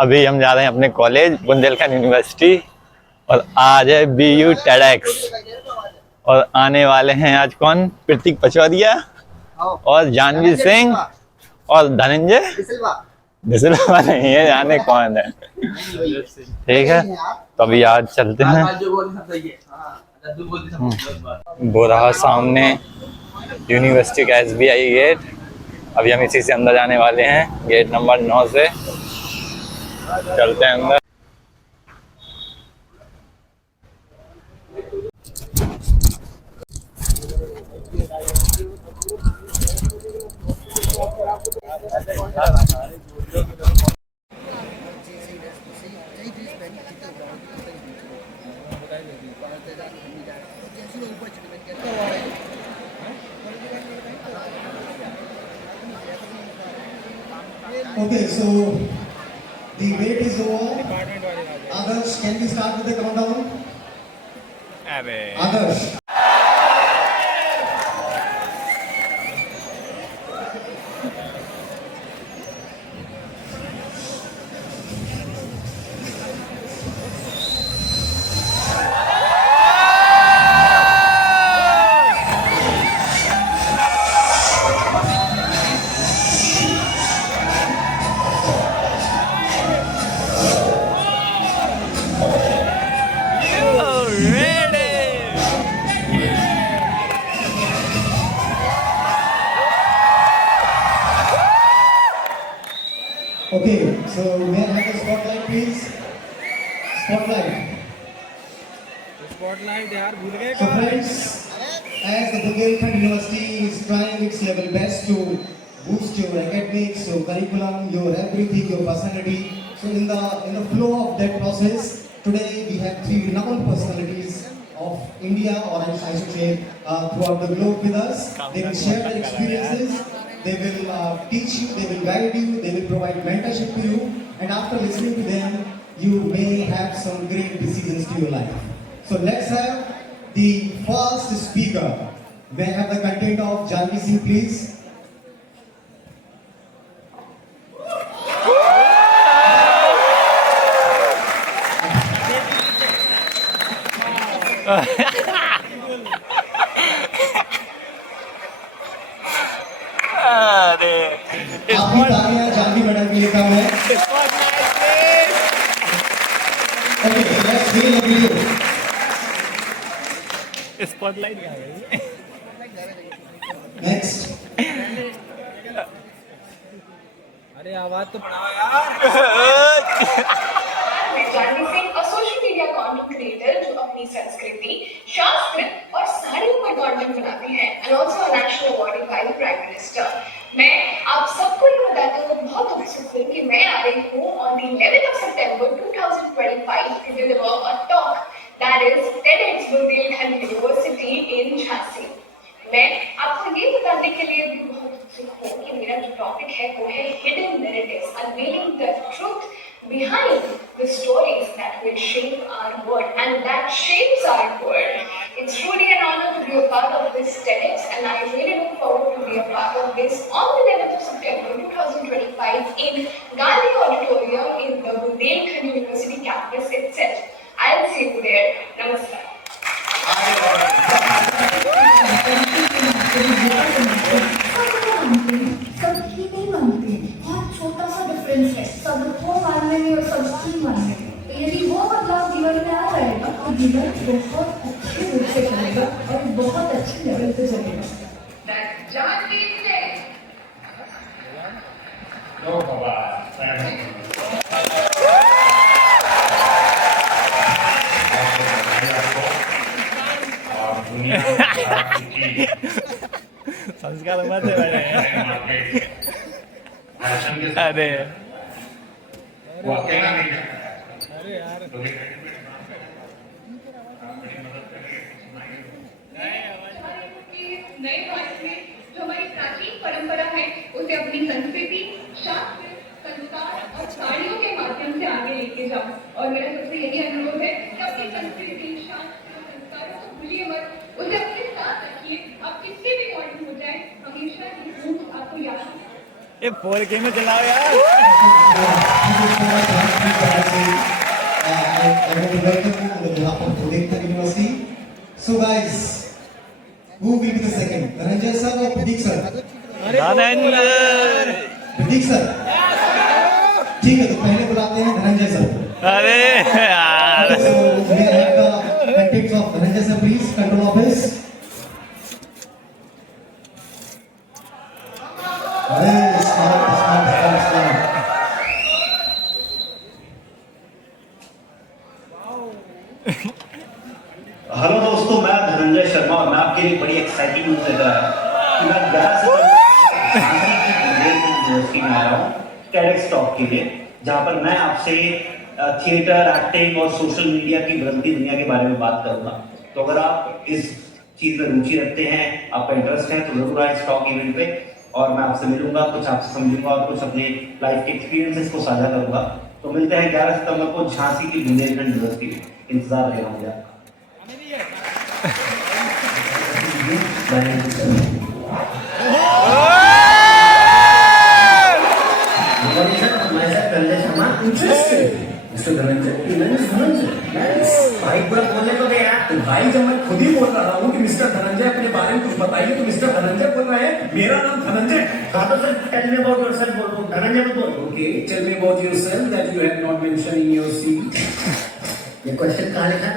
अभी हम जा रहे हैं अपने कॉलेज बुंदेलखंड यूनिवर्सिटी और आज है BU TEDx और आने वाले हैं आज कौन? प्रतीक पचौरिया और जानवी सिंह और धनंजय डिसिल्वा नहीं है, जाने कौन है। ठीक है, तो अभी आज चलते हैं। वो रहा सामने यूनिवर्सिटी का SBI गेट। अभी हम इसी से अंदर जाने वाले हैं, गेट नंबर 9 से चलते हैं अंदर। Okay, so the wait is over. Adarsh, can we start with the countdown? Adarsh. Okay, so may I have the spotlight, please? Spotlight. Spotlight यार भूल गए So friends, as the Bundelkhand University is trying its level best to boost your academics, your curriculum, your everything, your personality. So in the flow of that process, today we have three renowned personalities of India, or I should say throughout the globe with us. They will share their experiences. They will teach you, they will guide you, they will provide mentorship to you, and after listening to them, you may have some great decisions to your life. So let's have the first speaker. May I have the content of Janvi Singh, please? आपकी तालियां Janvi madam के लिए कम है। Okay, let's begin the video. Spotlight कहाँ गई? Next. अरे आवाज तो बढ़ाओ यार। Janvi Singh, a social media content creator जो अपनी संस्कृति, शास्त्र और साड़ियों पर कंटेंट बनाते हैं, and also a national awarded by the Prime Minister. मैं आप सबको ये बताते हुए बहुत उत्सुक हूँ कि मैं आ रही हूँ on the 11th of September 2025 to deliver a talk that is TEDx Bundelkhand University in Jhansi. मैं आपको ये बताने के लिए भी बहुत उत्सुक हूँ कि मेरा जो टॉपिक है वो है hidden narratives, unveiling the truth behind the stories that will shape our world and that shapes our world. It's truly an honor to be a part of this TEDx, and I really look forward to be a part of this on the 11th of September 2025 in Gandhi Auditorium in the Bundelkhand University campus itself. I'll see you there. Namaskar. सबकी नहीं मानते, बहुत छोटा सा difference है, सबको मानने में और सबकी मानने में। तो यदि वो बदलाव जीवन में आ जाएगा तो जीवन बहुत अच्छे रूप से चलेगा और बहुत अच्छे लेवल पे चलेगा। संस्कार मत बड़े। अरे अरे यार नए भारत में जो हमारी प्राचीन परंपरा है उसे अपनी संस्कृति, शास्त्र, संस्कार और साड़ियों के माध्यम से आगे लेके जाओ। और मेरा सबसे यही अनुरोध है कि अपनी संस्कृति, शास्त्र, संस्कारों को भूलिए मत, उसे अपने साथ रखिए। आप किसके भी मॉडर्न हो जाए, हमेशा ये आपको याद। ये 4K में चलाओ यार। धनंजय। प्रतीक सर, ठीक है, तो पहले बुलाते हैं धनंजय सर। अरे यार, So we have the tactics of Dhananjay sir, please control office. अरे स्टार्ट। हेलो दोस्तों, मैं धनंजय शर्मा और मैं आपके लिए बड़ी एक्साइटिंग न्यूज़ लेकर आया हूं कि मैं 11 सितंबर यूनिवर्सिटी में आ रहा हूँ TEDx टॉक के लिए, जहाँ पर मैं आपसे थिएटर, एक्टिंग और सोशल मीडिया की बदलती दुनिया के बारे में बात करूंगा। तो अगर आप इस चीज़ में रुचि रखते हैं, आपका इंटरेस्ट है, तो जरूर आए इस टॉक इवेंट पे और मैं आपसे मिलूंगा, कुछ आपसे समझूंगा और कुछ अपने लाइफ के एक्सपीरियंसेस को साझा करूंगा। तो मिलते हैं 11 सितंबर को झांसी की बुंदेलखंड यूनिवर्सिटी में। इंतजार रहेगा मुझे आपका। भाई पूरा बोलने को गया तो भाई जब मैं खुद ही बोल रहा हूँ कि मिस्टर धनंजय अपने बारे में कुछ बताइए, तो मिस्टर धनंजय बोल रहे हैं मेरा नाम धनंजय। हाँ तो sir tell me about yourself बोल दो, धनंजय मत बोल। Okay, tell me about yourself that you have not mention in your CV. ये क्वेश्चन कहाँ लिखा है?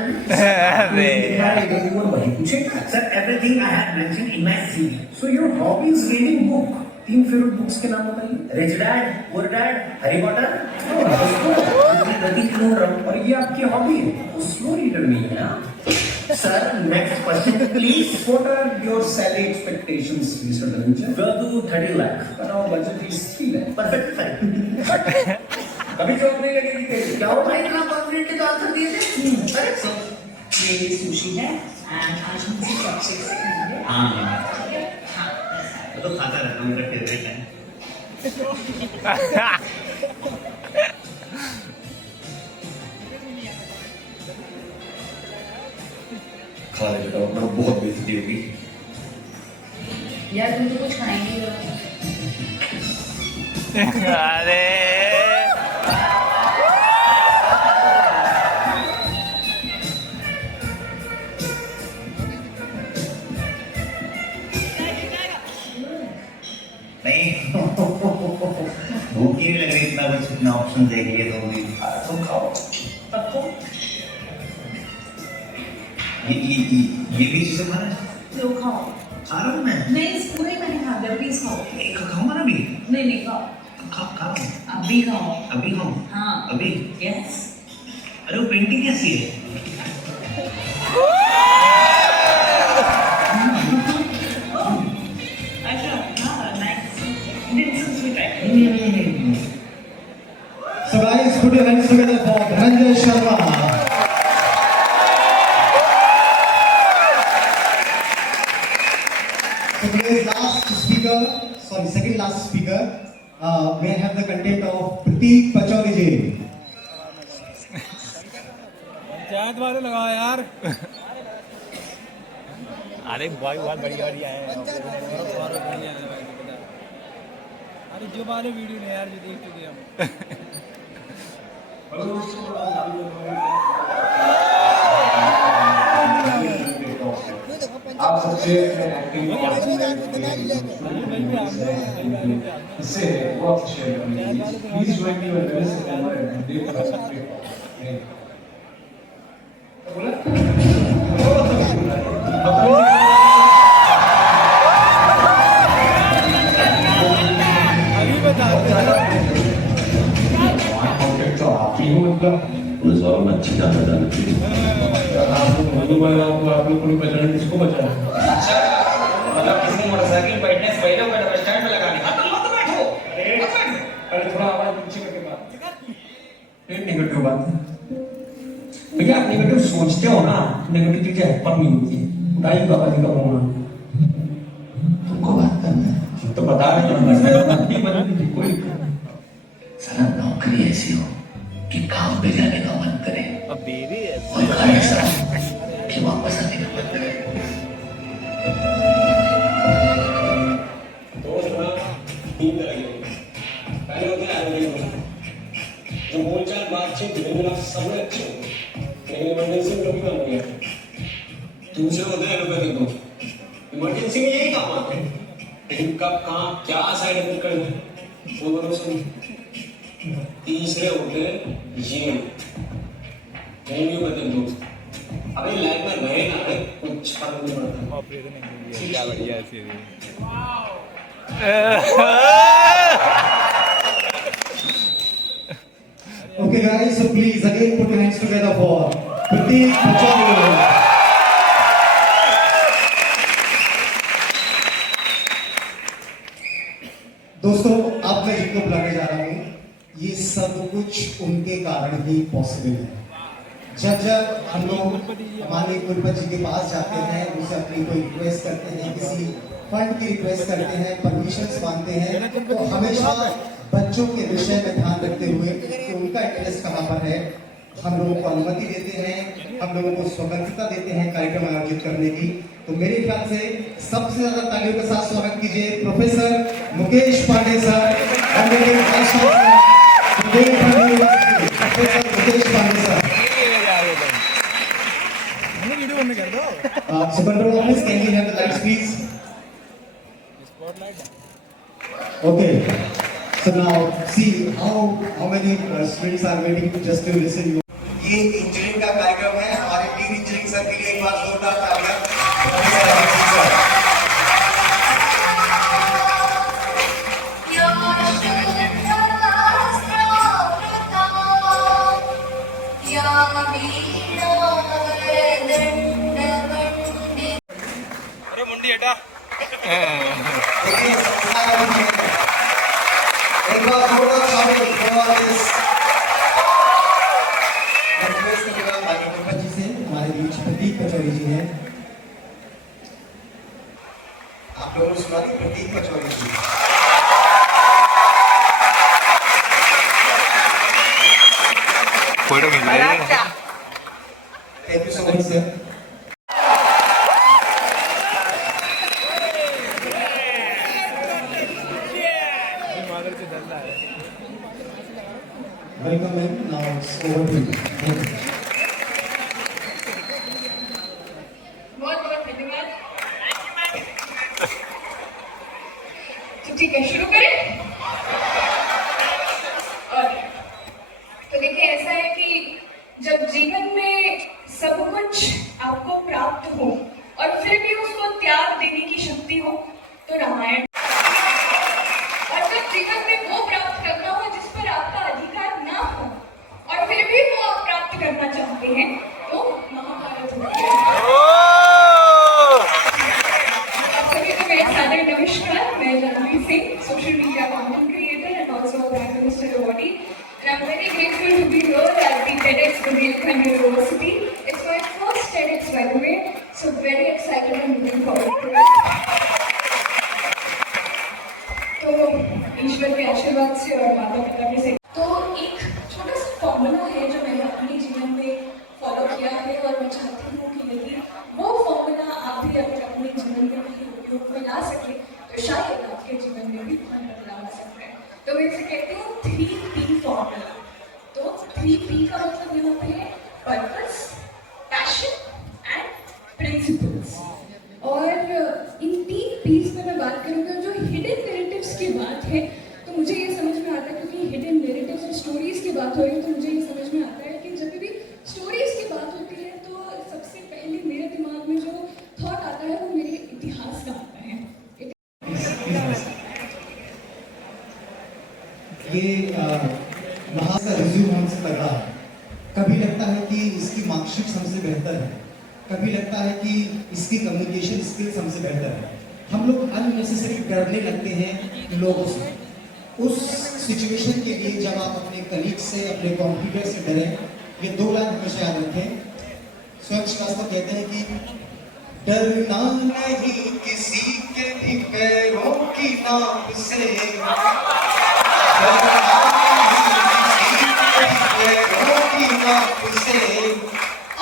वही पूछेगा। Sir everything I have mentioned in my CV. So your hobby is reading book. 3 favourite books के नाम बताइए। Rich dad, poor dad, Harry Potter. और ये आपकी हॉबी है, स्लो रीडर नहीं है ना? Sir next question please. What are your salary expectations mister Dhananjay? 12 to 30 lakh. but our budget is 3 lakh। Perfect fine. कभी जॉब नहीं लगेगी तेरी? क्या हो भाई, इतना कॉन्फिडेंटली आंसर दिए थे। अरे सर ये सुशी है एंड आज हम इसे चॉपस्टिक से खाएंगे। हां तो खाता रहता हूं, मेरा फेवरेट है। खा ले बेटा, वरना बहुत बेइज्जती होगी। यार तुम तो कुछ खाएंगे ही। अरे नहीं भूख ही नहीं लग रही, इतना कुछ इतना ऑप्शन देख लिए तो भी तुम खाओ। ये भी चीज़ खाना है? लो खाओ। खा रहा हूँ मैं। नहीं इस पूरे मैंने खा दिया, प्लीज खाओ। खाऊंगा ना अभी। नहीं खाओ। खा रहा हूँ। अभी खाओ। अभी खाऊं? हाँ। अभी? यस। अरे वो पेंटिंग कैसी है? So guys, put your hands together for Dhananjay Sharma. So today's last speaker, sorry, second last speaker, may I have the content of Pratik Pachori ji. Panchayat वाले लगाओ यार। अरे भाई बहुत बढ़िया बढ़िया है। और बढ़िया है भाई, बता। अरे जो वाले वीडियो ने यार, जो देख चुके हम। आप सबसे एक्टिंग इससे बहुत शेयर करेंगे। Please join me with this अभी बता तो आप ही हो, मतलब पुलिस वालों ने अच्छी जान बता दी। आप लोग को बचाने किसको बचाना? मतलब किसी मोटरसाइकिल बैठने से पहले वो बस स्टैंड पे लगा दी। मत बैठो। अरे थोड़ा आवाज नीचे करके बात। ये नेगेटिव बात है भैया, आप नेगेटिव सोचते हो ना, नेगेटिव चीजें हैपन नहीं होती है। उठाइए बाबा जी का फोन। तुमको बात करना है तो बता रहे हैं कोई साला नौकरी ऐसी हो कि काम पे जाने का मन करे अब बेबी है। और घर ऐसा कि वापस आने का मन करे। पहले होते हैं जो बोलचाल बातचीत सबने अच्छे होते, लेकिन इमरजेंसी में कभी कम नहीं। दूसरे होते हैं एलोपैथिक डॉक्टर, इमरजेंसी में यही काम आते हैं। लेकिन कब कहाँ क्या साइड इफेक्ट कर दे वो भरोसा नहीं। तीसरे होते ये होंगे बदल दोस्त। अबे लाइफ में रहे ना रहे कुछ फर्क नहीं पड़ता। ऑपरेशन क्या बढ़िया है series. Okay, guys, so please again put your hands together for Pratik Pachauri. दोस्तों, अब मैं जिनको बुलाने जा रहा हूँ, ये सब कुछ उनके कारण ही पॉसिबल है। जब हम लोग हमारे कुलपति जी के पास जाते हैं, उनसे अपनी कोई रिक्वेस्ट करते हैं, किसी फंड की रिक्वेस्ट करते हैं, परमिशंस मांगते हैं, तो हमेशा बच्चों के विषय में ध्यान रखते हुए कि उनका इंटरेस्ट कहाँ पर है, हम लोगों को अनुमति देते हैं, हम लोगों को स्वतंत्रता देते हैं कार्यक्रम आयोजित करने की। तो मेरे ख्याल से सबसे ज्यादा तालियों के साथ स्वागत कीजिए professor Mukesh Pandey sir, professor Mukesh Pandey sir. Secretary office, can we have the lights please? Okay. So now see how many students are waiting just to listen you. ये इंजीनियरिंग का कार्यक्रम है, हमारे टीम इंजीनियरिंग सर के लिए एक बार जोरदार तालियां। अरे मुंडी हटा। एक बार जोरदार तालियां for this। जी से हमारे बीच प्रतीक पचौरी जी हैं। आप लोगों ने सुना कि प्रतीक पचौरी जी फोटो खींच रहे हैं। Thank you so much sir. Welcome ma'am, now it's over to you. बहुत बहुत धन्यवाद। तो ठीक है, शुरू करें। और तो देखिए, ऐसा है कि जब जीवन में सब कुछ आपको प्राप्त हो और फिर भी उसको त्याग देने की शक्ति हो, तो रामायण। और जब जीवन में वो प्राप्त करना हो जिस पर आपका अधिकार ना हो और फिर भी वो आप प्राप्त करना चाहते हैं, तो महाभारत होती है। आप सभी को मेरे सादर नमस्कार। मैं Janvi Singh, social media content creator and also a prime minister awardee, and I'm very grateful to be here at the TEDx Bundelkhand University. It's my first TEDx, by the way, so very excited and looking forward to it. तो ईश्वर के आशीर्वाद से और माता पिता के से तो एक छोटा सा फॉर्मूला है जो मैंने अपने जीवन में फॉलो किया है और मैं चाहती हूँ कि यदि वो फॉर्मूला आप भी अगर अपने जीवन में कहीं उपयोग में ला सके तो शायद आपके जीवन में भी बहुत बदलाव आ सकता है। तो मैं इसे कहती हूँ 3P फॉर्मूला। तो 3P का मतलब ये होता है पर्पस, पैशन एंड प्रिंसिपल्स। और इन 3 P's में मैं बात करूँगा जो हिडन नैरेटिव्स की बात है, तो मुझे ये समझ में आता है, क्योंकि हिडन नैरेटिव्स और स्टोरीज की बात हो रही है, तो मुझे ये समझ में आता है कि जब भी स्टोरीज की बात होती है तो सबसे पहले मेरे दिमाग में जो थॉट आता है वो मेरे इतिहास का आता है। ये वहाँ का रिज्यूम हमसे पढ़ रहा है। कभी लगता है कि इसकी मार्कशीट हमसे बेहतर है, कभी लगता है कि इसकी कम्युनिकेशन स्किल्स हमसे बेहतर है। हम लोग अननेसेसरी डरने लगते हैं लोगों से। उस सिचुएशन के लिए जब आप अपने कलीग से, अपने कॉम्पिटिटर से डरें, ये 2 लाइन हमेशा याद रखें। स्वयं श्रीवास्तव कहते हैं कि डरना नहीं किसी के भी पैरों की नाप से,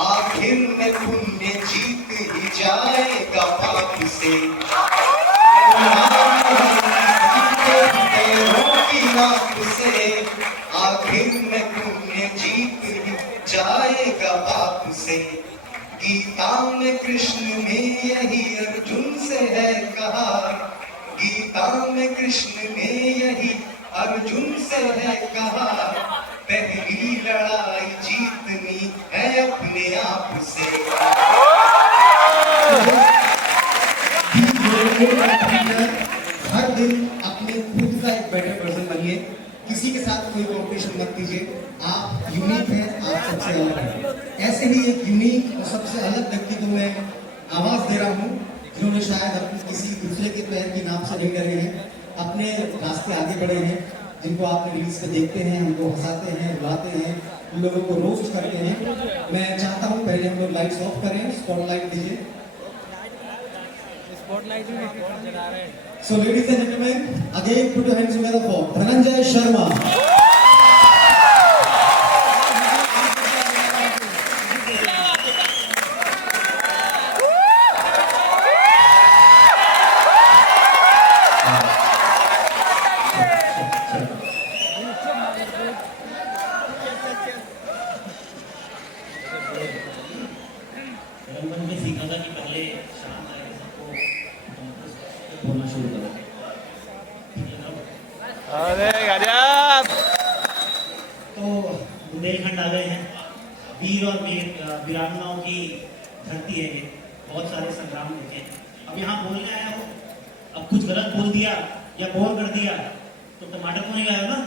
आखिर में पुण्य जीत ही जाएगा पाप से। आखिर में पुण्य जीत ही जाएगा पाप से। गीता में कृष्ण ने यही अर्जुन से है कहा, गीता में कृष्ण ने यही अर्जुन से है कहा, पहली लड़ाई जीतनी है अपने आप से। हर दिन अपने खुद का एक बेटर पर्सन बनिए, किसी के साथ कोई कॉम्पिटिशन मत कीजिए। आप यूनिक हैं, आप सबसे अलग हैं। ऐसे ही एक यूनिक और सबसे अलग व्यक्ति को मैं आवाज दे रहा हूँ, जिन्होंने शायद अपने किसी दूसरे के पैर की नाप से नहीं डरे हैं, अपने रास्ते आगे बढ़े हैं, जिनको आपने रील्स पे देखते हैं, हमको हंसाते हैं, रुलाते हैं, उन लोगों को रोस्ट करते हैं। मैं चाहता हूँ पहले हम लोग लाइट्स ऑफ करें, स्पॉटलाइट दीजिए। स्पॉटलाइट भी जला रहे हैं। So ladies and gentlemen, again put your hands together for Dhananjay Sharma. बचपन में सीखा था कि पहले शाम आए सबको बोलना शुरू करो। अरे गजब। तो बुंदेलखंड आ गए हैं, वीर और वीरांगनाओं की धरती है ये, बहुत सारे संग्राम देखे। अब यहाँ बोलने आया हो, अब कुछ गलत बोल दिया या बोल कर दिया तो टमाटर को नहीं आया ना।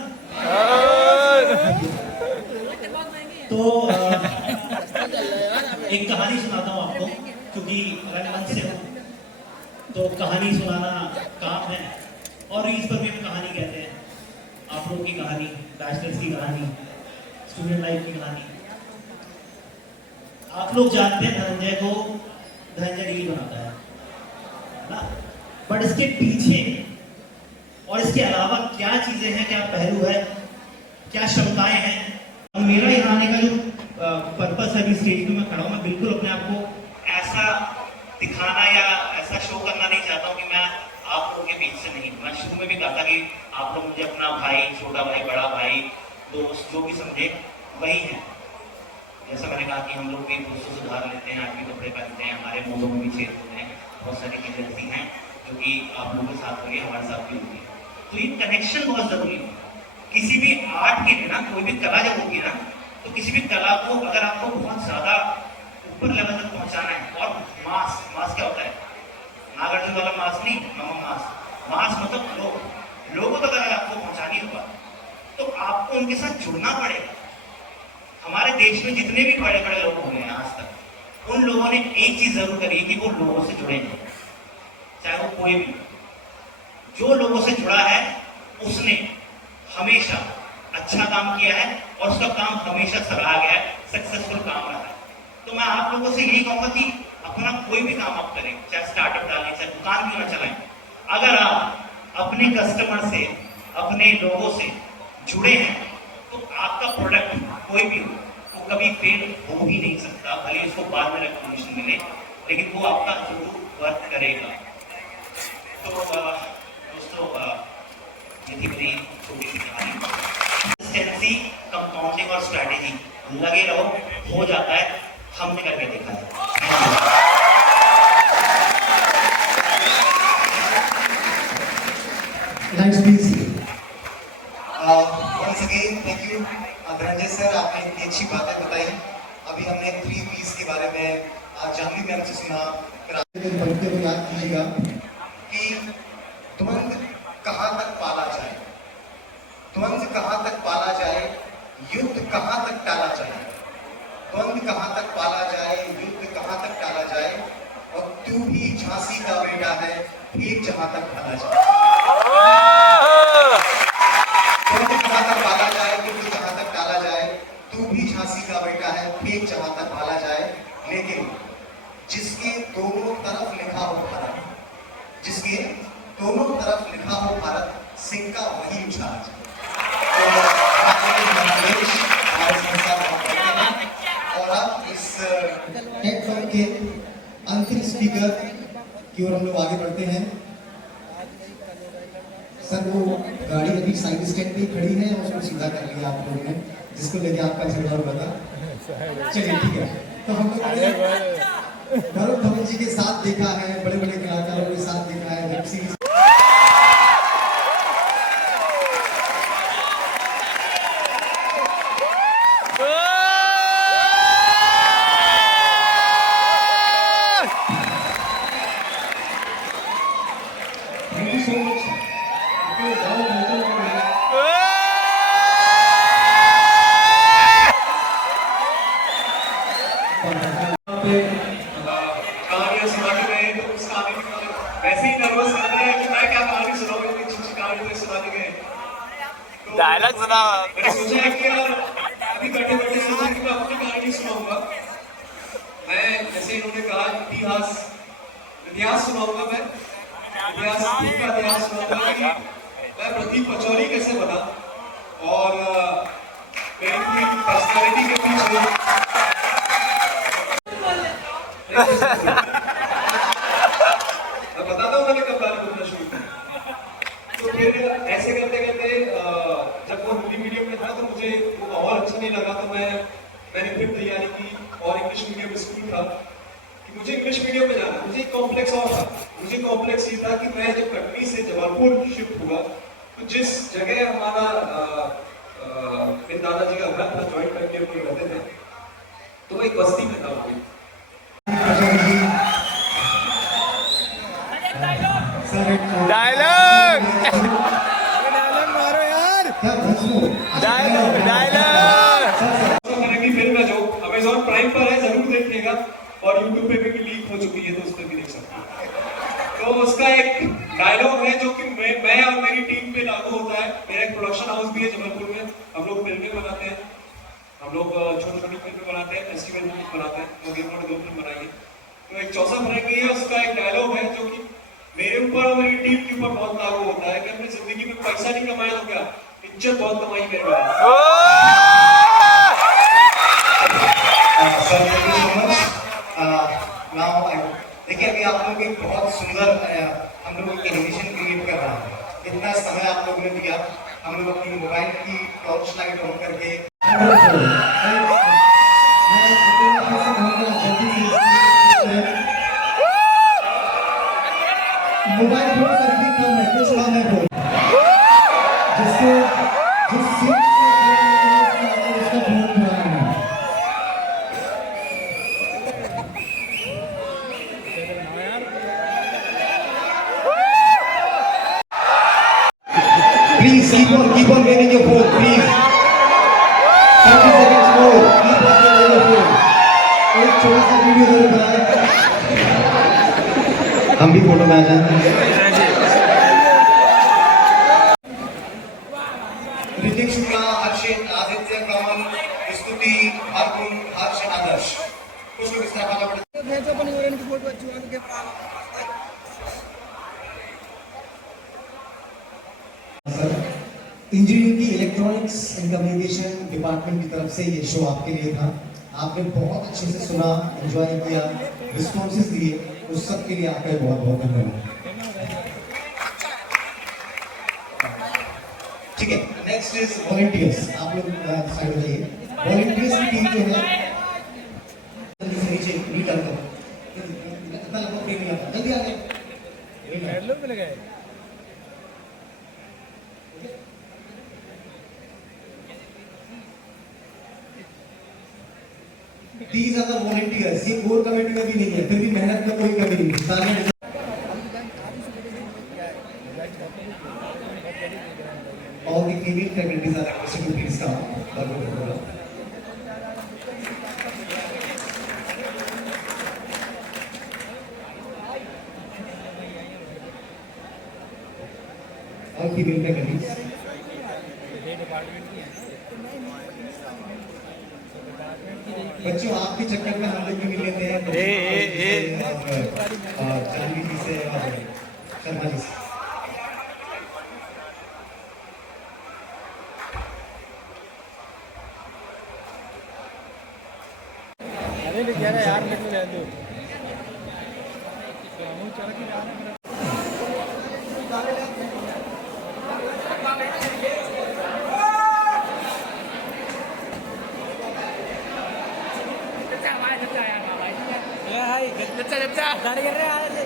तो एक कहानी सुनाता हूँ आपको, क्योंकि रंगमंच से हूँ तो कहानी सुनाना काम है, और इस पर भी हम कहानी कहते हैं। आप लोगों की कहानी, बैचलर्स की कहानी, स्टूडेंट लाइफ की कहानी। आप लोग जानते हैं धनंजय को, धनंजय रील बनाता है ना, बट इसके पीछे और इसके अलावा क्या चीजें हैं, क्या पहलू है, क्या क्षमताएं हैं। मेरा यहाँ आने का जो पर्पस है, स्टेज पे मैं खड़ा हूँ, मैं बिल्कुल अपने आप को ऐसा दिखाना या ऐसा शो करना नहीं चाहता हूँ कि मैं आप लोगों के बीच से नहीं। मैं शुरू में भी कहा था कि आप लोग मुझे अपना भाई, छोटा भाई, बड़ा भाई, दोस्त जो भी समझे वही है। जैसा मैंने कहा कि हम लोग भी दोस्तों से उधार लेते हैं, आदमी कपड़े पहनते हैं, हमारे मुंहों में भी छेद होते हैं, बहुत सारी चीजें ऐसी हैं जो कि आप लोगों के साथ होगी, हमारे साथ भी होगी। तो ये कनेक्शन बहुत जरूरी है। किसी भी आर्ट के लिए ना, कोई भी कला जब होगी ना, तो किसी भी कला को अगर आपको बहुत ज्यादा ऊपर लेवल तक पहुंचाना है, और मास क्या होता है, नागार्जुन वाला मास नहीं, मास मतलब लोगों तक अगर आपको पहुंचानी होगा तो आपको उनके साथ जुड़ना पड़ेगा। हमारे देश में जितने भी बड़े बड़े लोग हुए हैं आज तक, उन लोगों ने एक चीज जरूर करी कि वो लोगों से जुड़े हैं, चाहे वो कोई भी। जो लोगों से जुड़ा है उसने हमेशा अच्छा काम किया है, और उसका काम हमेशा सराहा गया है, सक्सेसफुल काम रहा है। तो मैं आप लोगों से यही कहूंगा कि अपना कोई भी काम आप करें, चाहे स्टार्टअप डालें, चाहे दुकान क्यों ना चलाएं, अगर आप अपने कस्टमर से, अपने लोगों से जुड़े हैं तो आपका प्रोडक्ट कोई भी हो वो कभी फेल हो ही नहीं सकता। भले उसको बाद में रिकॉग्निशन मिले, लेकिन वो आपका जरूर वर्क करेगा। तो दोस्तों, ये थी मेरी छोटी सी कहानी। कंसिस्टेंसी, कंपाउंडिंग और स्ट्रैटेजी, लगे रहो, हो जाता है, हमने करके देखा है। Lights please. Once again, thank you, Dhananjay sir, आपने इतनी अच्छी बातें बताई। अभी हमने 3 P's के बारे में जानवी मैम से सुना। बच्चे को याद कीजिएगा कि द्वंद्व कहाँ तक पाला जाए, द्वंद्व कहाँ तक पाला जाए, युद्ध कहाँ तक टाला जाए, द्वंद्व कहाँ तक पाला जाए, युद्ध कहाँ तक टाला जाए, और तू भी झांसी का बेटा है, एक जहां तक ढाला जाए। द्वंद्व कहाँ तक पाला जाए, युद्ध कहाँ तक टाला जाए, तू भी झांसी का बेटा है, एक जहां तक ढाला जाए। लेकिन जिसके दोनों तरफ लिखा हो भारत, जिसके दोनों तरफ लिखा हो भारत, सिंह का वही उछाला जाए। और अब इस टेक टॉक के अंतिम स्पीकर की ओर हम लोग आगे बढ़ते हैं। सर, वो गाड़ी अभी साइड स्टैंड पे खड़ी है, उसको सीधा कर लिया आप लोगों ने, जिसको लेके आपका झगड़ा हुआ था। चलिए ठीक है। तो हम लोग भरत भवन जी के साथ देखा है, बड़े बड़े कलाकारों के साथ देखा है, वेब सीरीज डायलॉग सुना। मैंने सोचा है कि यार अभी बैठे बैठे सोचा कि मैं अपनी कहानी सुनाऊंगा। मैं जैसे इन्होंने कहा इतिहास सुनाऊंगा। मैं इतिहास सुनाऊंगा कि मैं प्रतीक पचौरी कैसे बना और मेरी पूरी पर्सनालिटी के पीछे मैं बताता हूँ मैंने कब गाली बोलना शुरू किया। तो फिर ऐसे करते करते जब वो हिंदी मीडियम में था तो मुझे वो माहौल अच्छा नहीं लगा, तो मैंने फिर तैयारी की और इंग्लिश मीडियम स्कूल था कि मुझे इंग्लिश मीडियम में जाना। मुझे एक कॉम्प्लेक्स और था। मुझे कॉम्प्लेक्स ये था कि मैं जब कटनी से जबलपुर शिफ्ट हुआ तो जिस जगह हमारा मेरे दादाजी का घर था, ज्वाइंट करके हम लोग रहते थे, तो वो एक बस्ती में था। वो डायलॉग मारो यार। डायलॉग की फिल्म है जो अमेजॉन प्राइम पर है, जरूर देखिएगा। और यूट्यूब पे भी लीक हो चुकी है तो उस पर भी देख सकते हैं। तो उसका एक डायलॉग है जो कि मैं और मेरी टीम पे लागू होता है। मेरा एक प्रोडक्शन हाउस भी है जबलपुर में, हम लोग फिल्में बनाते हैं, हम लोग छोटी छोटी फिल्में बनाते हैं, फेस्टिवल में बनाते हैं। तो एक 2 फिल्म बनाई है। तो एक चौसा फरंगी है, उसका एक डायलॉग है जो कि मेरे ऊपर और मेरी टीम के ऊपर बहुत लागू होता है कि हमने जिंदगी में पैसा नहीं कमाया तो क्या, इज्जत बहुत कमाई मेरे देखिए अभी आप लोग एक बहुत सुंदर हम लोग एनिमेशन क्रिएट कर रहा है। इतना समय आप लोगों ने दिया, हम लोग अपनी मोबाइल की टॉर्च लाइट ऑन करके मोबाइल फोन सर्विस कम है, कुछ कम है फोन जिसको जिस सीट से उसका फोन पुराना है। Please keep on getting your phone, please. 30 seconds more. Keep on getting your phone. एक छोटा सा वीडियो जरूर बनाएं। हम भी फोटो में आ जाएं। ऋतिक शुक्ला, अक्षित, आदित्य, कमल, स्तुति, अर्जुन, हर्ष, आदर्श। कुछ लोग इस तरह बात करते हैं। इंजीनियरिंग की इलेक्ट्रॉनिक्स एंड कम्युनिकेशन डिपार्टमेंट की तरफ से ये शो आपके लिए था। आपने बहुत अच्छे से सुना, एंजॉय किया, रिस्पॉन्सेस दिए, उस सब के लिए आपका बहुत बहुत धन्यवाद। ठीक है, नेक्स्ट इज वॉलंटियर्स। आप लोग साइड हो जाइए। वॉलंटियर्स की टीम जो है जल्दी से नीचे नीचे करो। कितना लगभग फ्रेम नहीं आता, जल्दी आ जाए। हेडलोक में लगाए। These are the volunteers. ये कोर कमेटी में भी नहीं है, फिर भी मेहनत में कोई कमी नहीं। सारे all the female faculties are requested to please come. All female faculties. बच्चों आपके चक्कर में हम लोग भी मिल लेते हैं। जानवी जी से और शर्मा जी से। अरे क्या यार मेरे को रहने दो। चल के जाना गाड़ी कर रहे हैं।